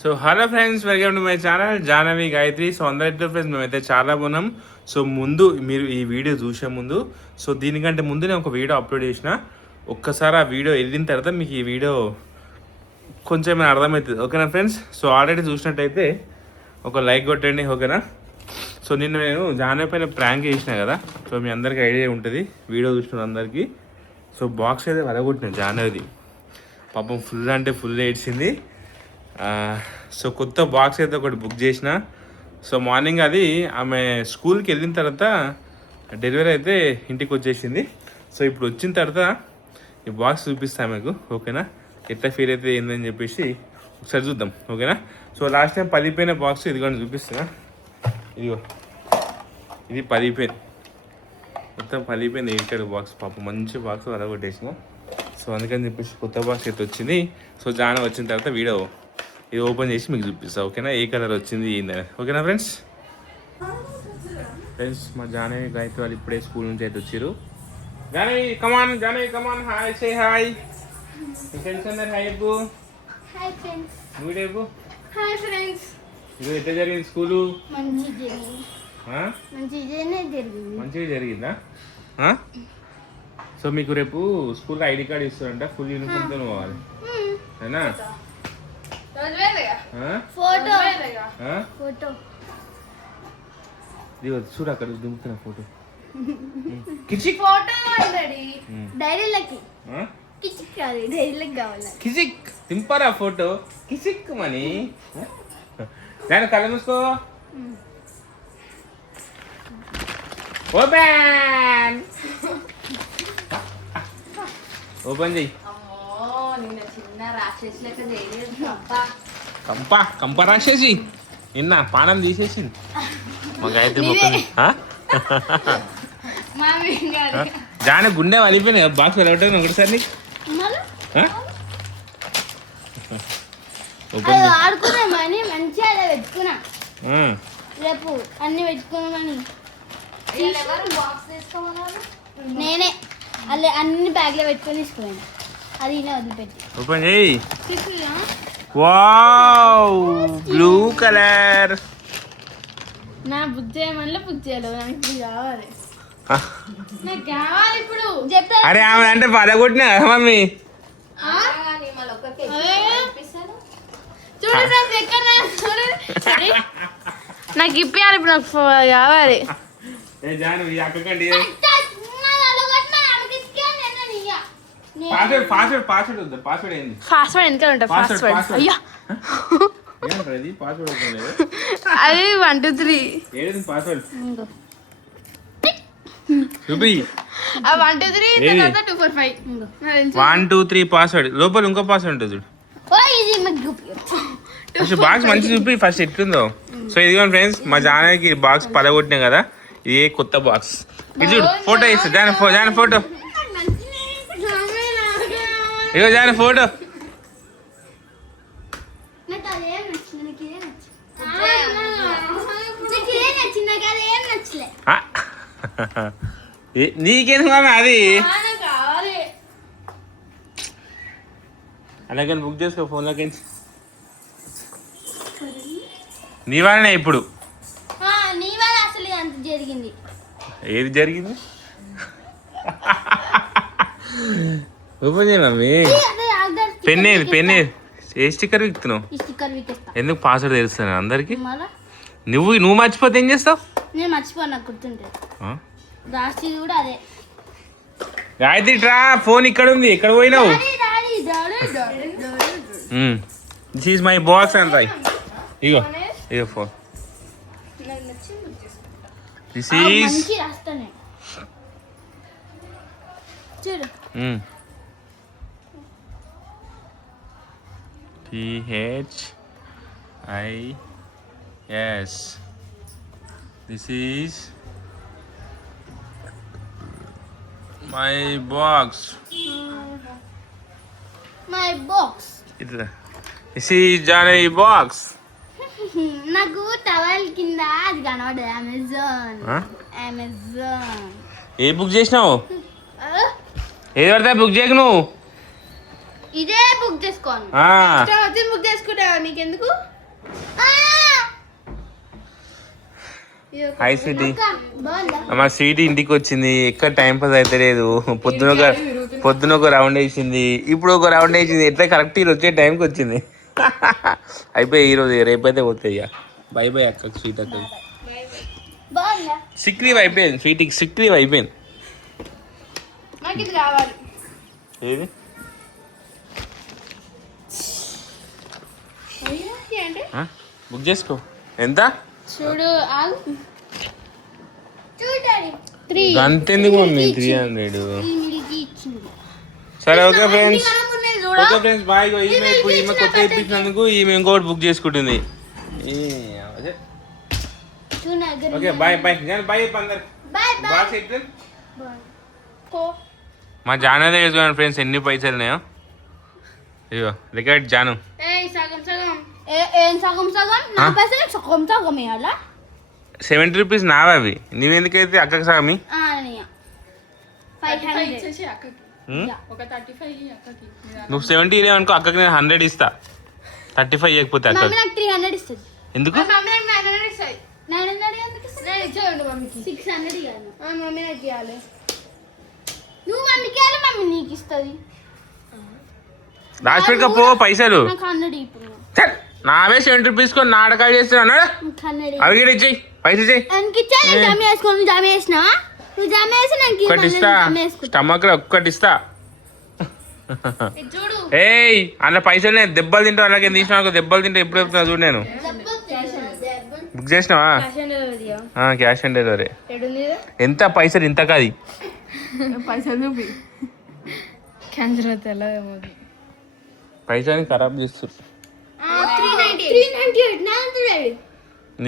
So hello friends, welcome to my channel Jahnavi Gayatri. So అందరితో friends మేమైతే చాలా బాగున్నాం. సో ముందు మీరు ఈ వీడియో చూసే ముందు, సో దీనికంటే ముందు నేను ఒక వీడియో అప్లోడ్ చేసిన. ఒక్కసారి ఆ వీడియో వెళ్ళిన తర్వాత మీకు ఈ వీడియో కొంచెం ఏమైనా అర్థమవుతుంది, ఓకేనా ఫ్రెండ్స్? సో ఆల్రెడీ చూసినట్టయితే ఒక లైక్ కొట్టండి, ఓకేనా? సో నిన్న నేను జాహ్నవి పైన ప్రాంక్ చేసిన కదా, సో మీ అందరికీ ఐడియా ఉంటుంది వీడియో చూసిన అందరికీ. సో బాక్స్ అయితే వలగొట్టిన జాహ్నవిది, పాపం ఫుల్ అంటే ఫుల్ ఏడ్చింది. సో కొత్త బాక్స్ అయితే ఒకటి బుక్ చేసిన. సో మార్నింగ్ అది ఆమె స్కూల్కి వెళ్ళిన తర్వాత డెలివరీ అయితే ఇంటికి వచ్చేసింది. సో ఇప్పుడు వచ్చిన తర్వాత ఈ బాక్స్ చూపిస్తాను మీకు, ఓకేనా? ఎట్లా ఫీల్ అయితే ఏందని చెప్పేసి ఒకసారి చూద్దాం, ఓకేనా? సో లాస్ట్ టైం పలిపోయిన బాక్స్ ఇదిగోండి చూపిస్తున్నా. ఇదిగో ఇది పలిపోయింది, మొత్తం పలిపోయింది. ఎయిటెడ్ బాక్స్, పాప మంచి బాక్స్ అలా కొట్టేసిన. సో అందుకని చెప్పేసి కొత్త బాక్స్ అయితే వచ్చింది. సో జాన వచ్చిన తర్వాత వీడియో ఇది ఓపెన్ చేసి మీకు చూపిస్తా, ఓకేనా? ఏ కలర్ వచ్చింది ఏందని, ఓకేనా ఫ్రెండ్స్? మా జానవి గాయత్రి వాళ్ళు ఇప్పుడే స్కూల్ నుంచి అయితే వచ్చారు. జానవి కమాన్, జానవి కమాన్, హాయ్, సే హాయ్. ఫ్రెండ్స్ అందరు హాయ్ చెప్పు. Hi friends. నువ్వు చెప్పు. Hi friends. ఇది ఎట్లా జరిగింది స్కూలు? మంచిగా జరిగిందా? సో మీకు రేపు స్కూల్కి ఐడి కార్డ్ ఇస్తారంట, ఫుల్ యూనిఫామ్తో పోవాలి, అయినా? చూడు అక్కడ దింపుతున్నా ఫోటో. కిచిక్ దింపారా ఫోటో? కిచిక్ మని నేను కళ్ళ మూసుకో. ఓపెన్ ఓపెన్ చెయ్యి. కంప రాసేసి నిన్న పానం తీసేసి మా గాయత్రి మొక్కని జాన గుండె వలిపోయినాయి. బాక్స్ వెళ్ళగొట్టాను ఒకటిసారి. ఆడుకున్నామని మంచిగా పెట్టుకున్నా, రేపు అన్ని పెట్టుకున్నామని నేనే అలా అన్ని బ్యాగ్లో పెట్టుకొని తీసుకున్నాను. అది ఇలా వదిలిపెట్టి ఓపెన్ చేయి. Wow, blue colour. నా బుక్ చేయమని బుక్ చేయలేదు, నాకు కావాలి, నాకు కావాలి ఇప్పుడు. అరే ఆమె అంటే పదకొట్టినా కదా మమ్మీ. నాకు ఇప్పియాలి ఇప్పుడు, నాకు కావాలి. పాస్వర్డ్ ఎంత ఉంటుంది? పాస్వర్డ్ అయ్యా అది 1 2 3 పాస్వర్డ్ 1 2 3 2 4 5 1 2 3 పాస్వర్డ్. లోపల ఇంకో పాస్వర్డ్ ఉంటుంది చూడు. బాక్స్ మంచి చూపి ఫస్ట్ ఎట్లుందో. సో ఇదిగోండి ఫ్రెండ్స్, మా జానకి బాక్స్ పలగొట్టినాం కదా, ఇది కొత్త బాక్స్. ఇది చూడు, ఫోటో ఇస్తా. జాన ఫోటో ఇగో, జాన ఫోటో. నీకేందుకు మామ అది? అలాగే బుక్ చేసుకో ఫోన్లోకి. నీ వల్లనే ఇప్పుడు. ఏది జరిగింది? ఓపెన్ చేయ మమ్మీ. పెన్నేది ఏ స్టిక్కర్ విక్తున్నావు? ఎందుకు? పాస్వర్డ్ తెలుస్తాను అందరికి. నువ్వు మర్చిపోతే ఏం చేస్తావు? నేను మర్చిపోను, నాకు గుర్తుంటే. రాసి కూడా అదే. గాయత్రి ట్రా, ఫోన్ ఇక్కడ ఉంది, ఎక్కడ పోయినావు? దిస్ ఈజ్ మై బాక్స్ అంత. ఇగో phone. This is THIS. This is my box. My box. This is Johnny box. నాకు టవల్ కింద అది కనబడదు. అమెజాన్. ఏ బుక్ చేసినావు? ఏది పడితే బుక్ చేయకు నువ్వు. ఇదే బుక్ చేసుకోను. వచ్చి బుక్ చేసుకుంటా నీకెందుకు? Hi Sweety. మా స్వీటీ ఇంటికి వచ్చింది. ఎక్కడ టైం పాస్ అయితే లేదు. పొద్దున ఒక రౌండ్ వేసింది, ఇప్పుడు ఒక రౌండ్ వేసింది. ఎట్లా కరెక్ట్ ఈరోజు వచ్చే టైంకి వచ్చింది. అయిపోయి ఈరోజు రేపైతే పోతాయి ఇక. బై బై అక్క స్వీట్ అక్క. సిక్ లీవ్ అయిపోయింది స్వీటీకి, సిక్ లీవ్ అయిపోయింది. నాకు ఇది కావాలి. ఏది బుక్ చేసుకో. ఎంత చూడు అంతెందుకు మమ్మీ? 300. సరే okay friends, okay friends bye. ఈమె ఇప్పుడు ఈమె కొత్త ఇప్పించినందుకు ఈమె ఇంకోటి బుక్ చేసుకుంటుంది. ఓకే బాయ్ బాయ్ బాయ్ అందరు. మా జాను దగ్గర చూడండి ఫ్రెండ్స్ ఎన్ని పైసలు ఉన్నాయో. ఇగో రికార్డ్ జాను. ఏం సగం సగం నా పైసలు సగం సగం ఇవ్వాలా? 70 రూపీస్ నావే అవి. నువ్వెందుకైతే అక్కకి సగమి? నువ్వు 70 ఇవ్వనుకో, అక్కకి నేను 100 ఇస్తా. 35 ఇవ్వకపోతే అక్క 300 ఇస్తుంది. ఎందుకు? 600 మమ్మీ నాకు ఇవ్వాలి. నువ్వు మమ్మీకి ఇవ్వాలి, మమ్మీ నీకు ఇస్తుంది. రాసి పెట్టుకో పో పైసలు. నాకు 100 ఇప్పుడు నావే 70 రూపీస్ కొని నాటకాలు చేస్తున్నా అన్నాడు. అవి కూడా ఇచ్చేయి, పైసలు ఇచ్చేయి. జమ వేసుకొని జమ వేసినా నువ్వు జమ వేసి నాకు ఒక్కటి ఇస్తా, స్టమక్ లో ఒక్కటి ఇస్తా. ఏయ్ అన్న పైసలు నేను దెబ్బలు తింటా. అలాగే తీసిన దెబ్బలు తింటా. ఎప్పుడు చెప్తున్నా చూడు. నేను బుక్ చేసినావా? Cash on delivery. ఎంత పైసలు? ఇంత కాదు పైసలు పైసలు ఖరాబ్ చేస్తారు. 398